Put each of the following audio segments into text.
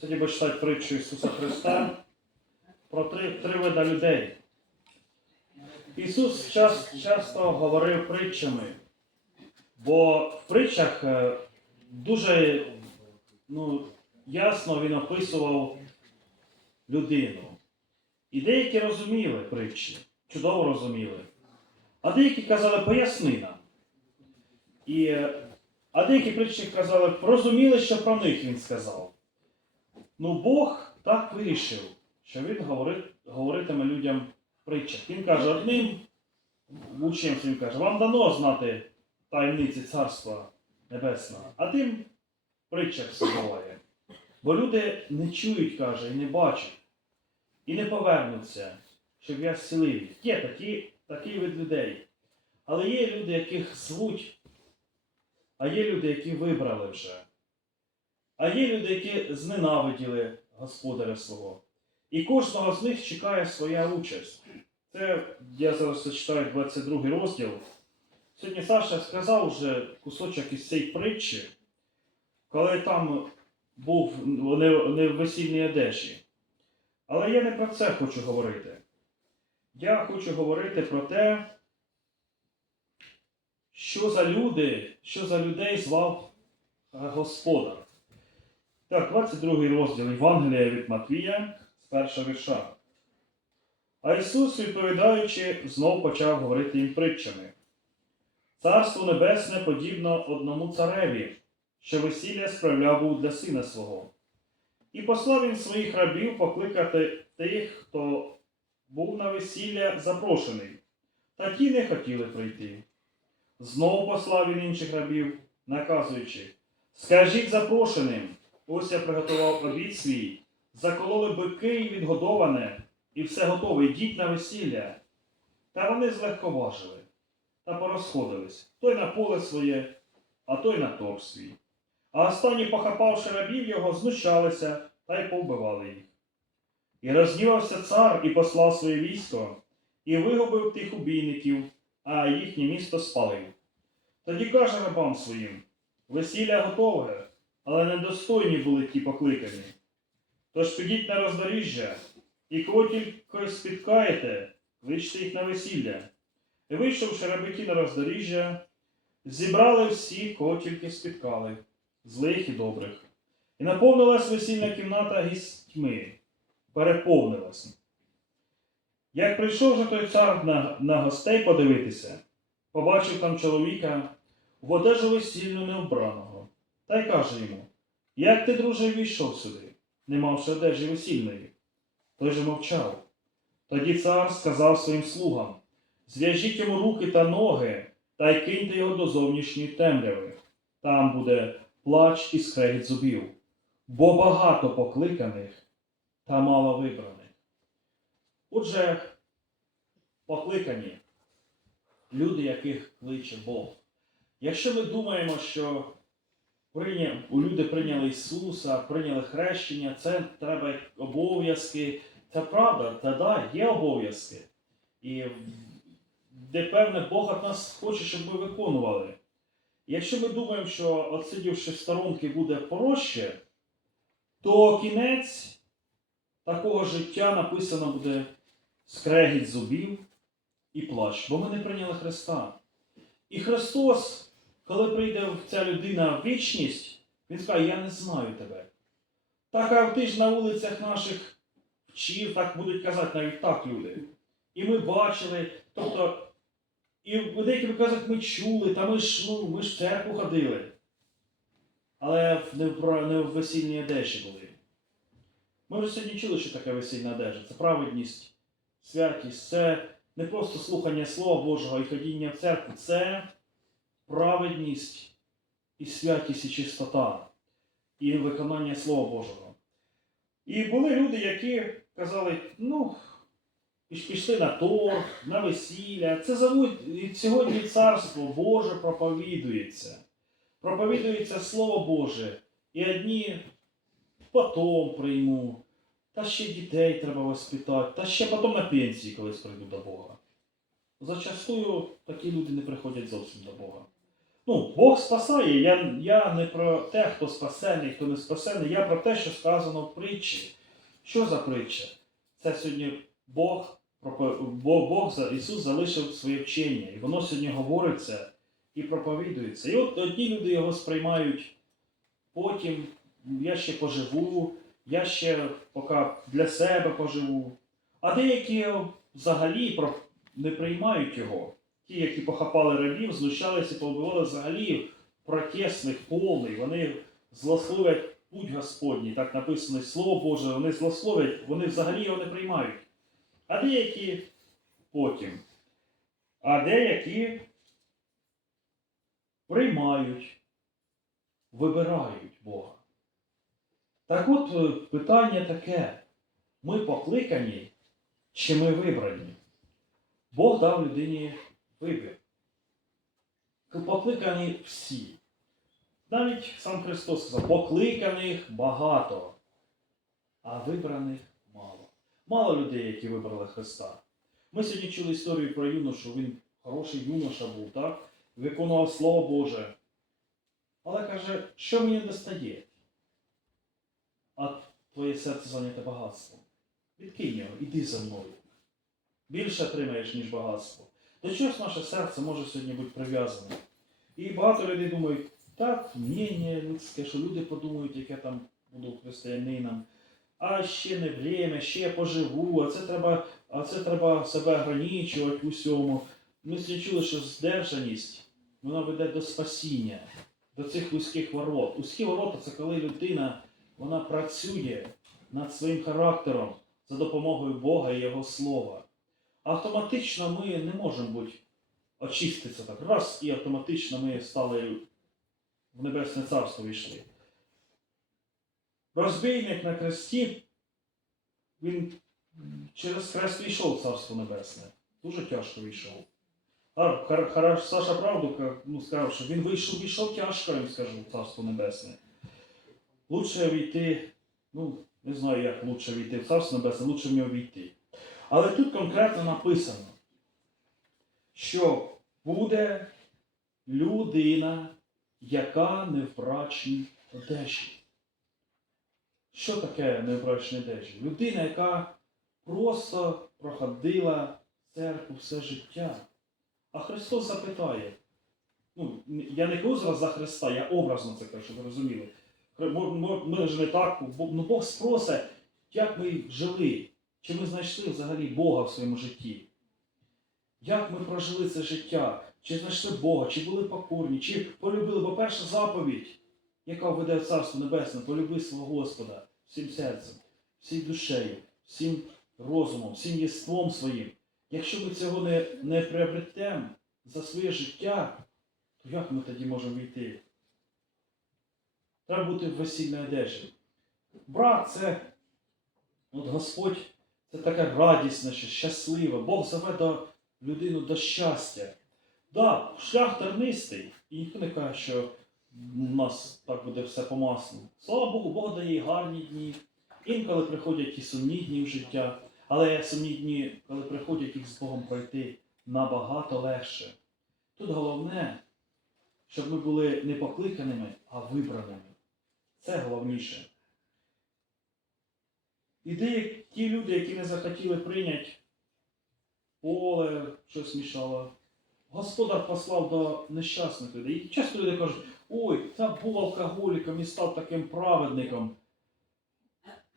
Сьогодні буду читати притчу Ісуса Христа про три, три вида людей. Ісус час, часто говорив притчами, бо в притчах е, дуже ну, ясно він описував людину. І деякі розуміли притчі, чудово розуміли. А деякі казали, поясни нам. І, е, а деякі притчі казали, розуміли, що про них він сказав. Ну, Бог так вирішив, що він говорить, говоритиме людям притчах. Він каже, одним учням своїм каже, вам дано знати таємниці Царства Небесного, а тим притчах буває. Бо люди не чують, каже, і не бачать, і не повернуться, щоб я зцілив. Є такі, такий вид людей. Але є люди, яких звуть, а є люди, які вибрали вже. А є люди, які зненавиділи господаря свого. І кожного з них чекає своя участь. Це я зараз зачитаю 22 розділ. Сьогодні Саша сказав вже кусочок із цієї притчі, коли там був не, не в весільній одежі. Але я не про це хочу говорити. Я хочу говорити про те, що за люди, що за людей звав Господар. Так, 22 розділ Євангелія від Матвія з першого вірша. А Ісус, відповідаючи, знов почав говорити їм притчами. Царство Небесне подібно одному цареві, що весілля справляв був для сина свого. І послав він своїх рабів покликати тих, хто був на весілля запрошений, та ті не хотіли прийти. Знову послав він інших рабів, наказуючи: Скажіть запрошеним, ось я приготував обід свій, закололи бики і відгодоване, і все готове, йдіть на весілля. Та вони злегковажили та порозходились той на поле своє, а той на торг свій. А останні, похапавши рабів його, знущалися та й повбивали їх. І рознівався цар і послав своє військо, і вигубив тих убійників, а їхнє місто спалив. Тоді каже рабам своїм: весілля готове, але недостойні були ті покликані. Тож підіть на роздоріжжя, і кого тільки спіткаєте, кличте їх на весілля. І вийшовши рабики на роздоріжжя, зібрали всіх, кого тільки спіткали, злих і добрих. І наповнилась весільна кімната гістьми, переповнилась. Як прийшов же той цар на, на гостей подивитися, побачив там чоловіка в одежу весільну необраного, та й каже йому: Як ти, друже, війшов сюди, не мавши одежі весільної? Той же мовчав. Тоді цар сказав своїм слугам: Зв'яжіть йому руки та ноги, та й киньте його до зовнішньої темряви. Там буде плач і скрегіт зубів, бо багато покликаних та мало вибраних. Отже, покликані люди, яких кличе Бог. Якщо ми думаємо, що прийня... у люди прийняли Ісуса, прийняли хрещення, це треба обов'язки. Це правда, та да, є обов'язки. І де певне Бог від нас хоче, щоб ми виконували. Якщо ми думаємо, що отсидівши в сторонки буде проще, то кінець такого життя написано буде скрегіт зубів і плач, бо ми не прийняли Христа. І Христос, коли прийде ця людина в вічність, Він скаже, я не знаю тебе. Так, а ти ж на вулицях наших вчив, так будуть казати навіть так люди. І ми бачили, тобто, і деякі кажуть, ми чули, та ми ж, ну, ми ж в церкву ходили. Але не в, не в весільній одежі були. Ми вже сьогодні чули, що таке весільна одежа. Це праведність, святість, це не просто слухання Слова Божого і ходіння в церкву, це праведність і святість і чистота, і виконання Слова Божого. І були люди, які казали, ну, пішли на торг, на весілля. Це зовуть сьогодні царство Боже проповідується. Проповідується Слово Боже. І одні потом прийму, та ще дітей треба воспитати, та ще потім на пенсії колись прийду до Бога. Зачастую такі люди не приходять зовсім до Бога. Ну, Бог спасає. Я, я не про те, хто спасений, хто не спасений, я про те, що сказано в притчі. Що за притча? Це сьогодні Бог, Бог, Бог Ісус залишив своє вчення, і воно сьогодні говориться і проповідується. І от одні люди його сприймають, потім я ще поживу, я ще поки для себе поживу. А деякі взагалі не приймають його. Ті, які похапали рабів, знущалися і побивали взагалі протесних повний. Вони злословлять путь Господній, так написано Слово Боже, вони злословлять, вони взагалі його не приймають. А деякі потім. А деякі приймають, вибирають Бога. Так от е, питання таке: ми покликані чи ми вибрані? Бог дав людині вибір. Покликані всі. Навіть сам Христос сказав, покликаних багато, а вибраних мало. Мало людей, які вибрали Христа. Ми сьогодні чули історію про юношу, він хороший юноша був, так? Виконував Слово Боже. Але каже, що мені достає? А твоє серце зайняте багатством. Відкинь його, іди за мною. Більше отримаєш, ніж багатство. До чогось наше серце може сьогодні бути прив'язане. І багато людей думають, так, мнення людське, що люди подумають, як я там буду християнином. А ще не время, ще я поживу, а це треба, а це треба себе ограничувати в усьому. Ми чули, що здержаність вона веде до спасіння, до цих вузьких ворот. Узькі ворота це коли людина вона працює над своїм характером за допомогою Бога і Його Слова. Автоматично ми не можемо бути очиститися так. Раз і автоматично ми стали в Небесне Царство війшли. Розбійник на кресті, він через хрест війшов в Царство Небесне. Дуже тяжко війшов. Саша правду ну, сказав, що він вийшов, війшов тяжко, я їм скажу, в Царство Небесне. Лучше війти, ну, не знаю, як лучше війти в Царство Небесне, лучше в нього війти. Але тут конкретно написано, що буде людина, яка не в одежі. Що таке не в брачній одежі? Людина, яка просто проходила церкву все життя. А Христос запитає. Ну, я не кажу зараз за Христа, я образно це кажу, щоб ви розуміли. Ми ж не так, ну Бог спросить, як ми жили, чи ми знайшли взагалі Бога в своєму житті? Як ми прожили це життя? Чи знайшли Бога, чи були покорні, чи полюбили? Бо перша заповідь, яка веде в Царство Небесне, полюби свого Господа всім серцем, всій душею, всім розумом, всім єством своїм. Якщо ми цього не, не приобретемо за своє життя, то як ми тоді можемо війти? Треба бути в весільній одежі. Брак це, от Господь, це таке радісне, що щасливе. Бог зове до людину до щастя. Да, шлях тернистий, і ніхто не каже, що у нас так буде все по. Слава Богу, Бог дає гарні дні. Інколи приходять і сумні дні в життя, але сумні дні, коли приходять їх з Богом пройти, набагато легше. Тут головне, щоб ми були не покликаними, а вибраними. Це головніше. І деякі люди, які не захотіли прийняти поле, щось мішало, Господар послав до нещасних людей. І часто люди кажуть, ой, та був алкоголіком і став таким праведником.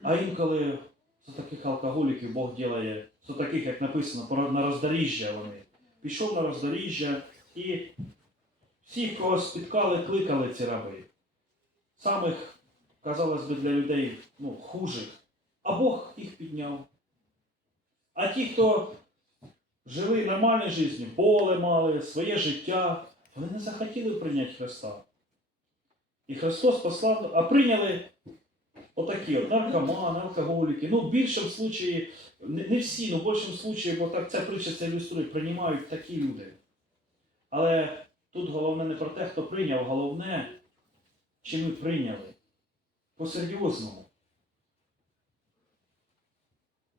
А інколи за таких алкоголіків Бог ділає, за таких, як написано, на роздоріжжя вони. Пішов на роздоріжжя і всіх, кого спіткали, кликали ці раби. Самих, казалось би, для людей ну, хужих. А Бог їх підняв. А ті, хто жили нормальною життю, поле мали, своє життя, вони не захотіли прийняти Христа. І Христос послав, а прийняли отакі от наркомани, алкоголіки. Ну, в більшому случаї, не, всі, але в більшому случаї, бо так ця притча це ілюструє, приймають такі люди. Але тут головне не про те, хто прийняв, головне, чи ми прийняли. По-серйозному.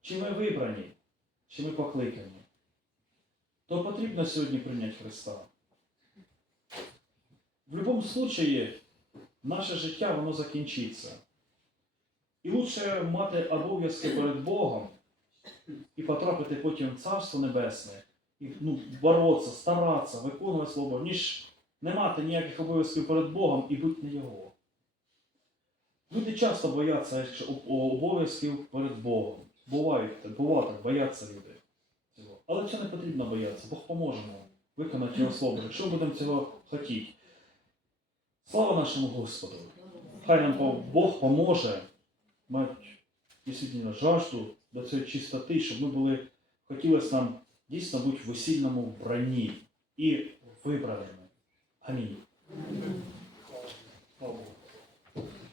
Чи ми вибрані, чи ми покликані. То потрібно сьогодні прийняти Христа. В будь-якому випадку наше життя воно закінчиться. І лучше мати обов'язки перед Богом і потрапити потім в Царство Небесне, і ну, боротися, старатися, виконувати слово, ніж не мати ніяких обов'язків перед Богом і бути не Його. Люди часто бояться обов'язків перед Богом. Бувають, буває так, бояться люди. цього. Але це не потрібно боятися. Бог поможе нам виконати його слово, якщо будемо цього хотіти. Слава нашому Господу! Хай нам Бог поможе мати дійсно жажду до цієї чистоти, щоб ми були, хотілося нам дійсно бути в весільному вбранні і вибраними. Амінь. Слава.